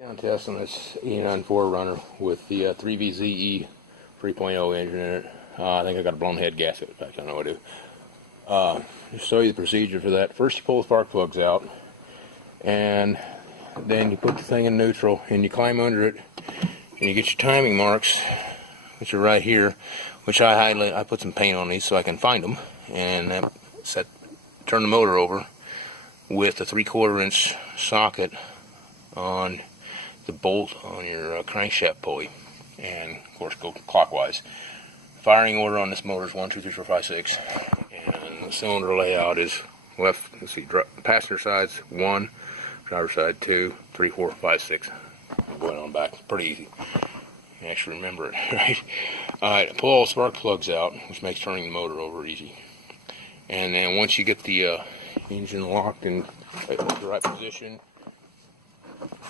Down test on this 89 4Runner with the 3VZE 3.0 engine in it. I think I got a blown head gasket. In fact, I know I do. Just show you the procedure for that. First, you pull the spark plugs out, and then you put the thing in neutral, and you climb under it, and you get your timing marks, which are right here, which I highlight. I put some paint on these so I can find them, and that turn the motor over with a 3/4 inch socket on the bolt on your crankshaft pulley, and of course go clockwise. Firing order on this motor is 1, 2, 3, 4, 5, 6, and the cylinder layout is left. Let's see, passenger side's 1, driver side 2, 3, 4, 5, 6. Going on back, pretty easy. You actually remember it, right? Alright, pull all the spark plugs out, which makes turning the motor over easy. And then once you get the engine locked in the right position,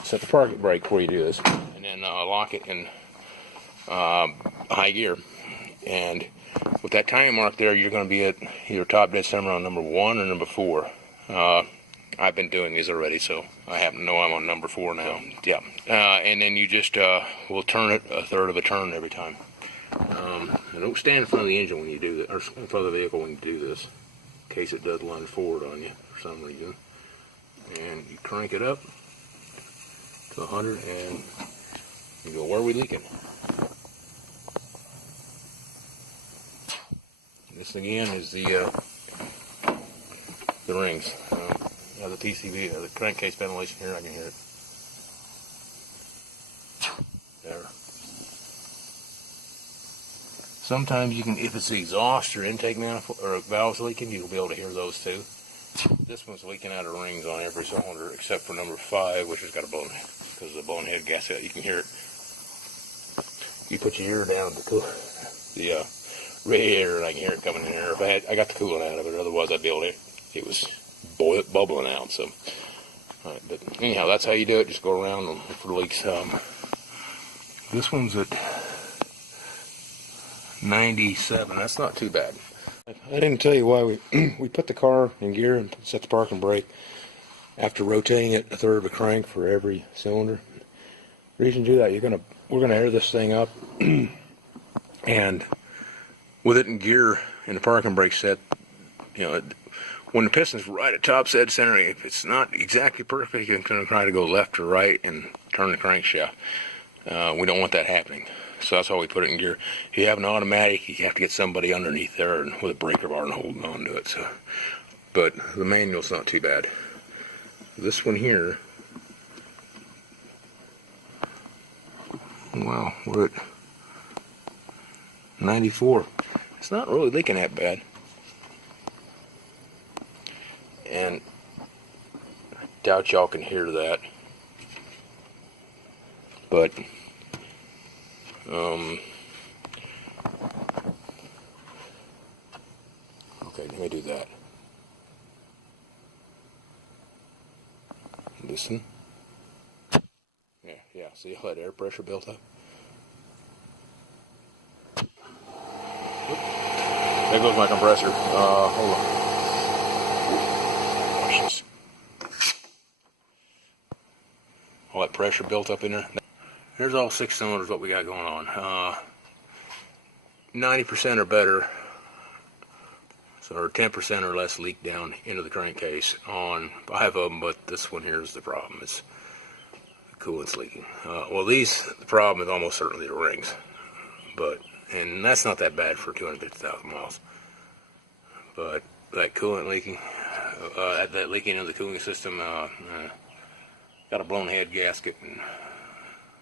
set the parking brake before you do this, and then lock it in high gear. And with that timing mark there, you're going to be at either top dead center on number 1 or number 4. I've been doing these already, so I happen to know I'm on number 4 now. Yeah, and then you just will turn it a third of a turn every time. Don't stand in front of the engine when you do that, or in front of the vehicle when you do this, in case it does lunge forward on you for some reason. And you crank it up to 100, and you go, where are we leaking? This again is the rings. The PCV, the crankcase ventilation here. I can hear it. There. Sometimes you can, if it's the exhaust or intake manifold or valves leaking, you'll be able to hear those too. This one's leaking out of rings on every cylinder except for number 5, which has got a blown head, because of the blown head gasket. You can hear it. You put your ear down to cool the radiator, and I can hear it coming in here. If I got the coolant out of it, otherwise I'd be able to. It was bubbling out. So, alright, but anyhow, that's how you do it. Just go around and look for leaks. This one's at 97. That's not too bad. I didn't tell you why we put the car in gear and set the parking brake after rotating it a third of a crank for every cylinder. The reason to do that, we're gonna air this thing up, and with it in gear and the parking brake set, when the piston's right at top dead center, if it's not exactly perfect, you can try to go left or right and turn the crankshaft. We don't want that happening. So that's why we put it in gear. If you have an automatic, you have to get somebody underneath there and with a breaker bar and holding on to it. So, but the manual's not too bad. This one here, wow, we're at 94. It's not really leaking that bad. And I doubt y'all can hear that. But okay, let me do that. Listen. Yeah, see how that air pressure built up? Oops. There goes my compressor. Hold on. Watch this. All that pressure built up in there. Here's all 6 cylinders, what we got going on. 90% or better, or 10% or less leak down into the crankcase on 5 of them, but this one here is the problem. It's the coolant's leaking. The problem is almost certainly the rings, and that's not that bad for 250,000 miles. But that coolant leaking, that leaking into the cooling system, got a blown head gasket, and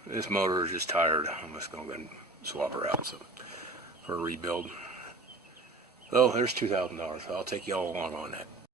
this motor is just tired. I'm just going to go ahead and swap her out for a rebuild. So there's $2,000. I'll take you all along on that.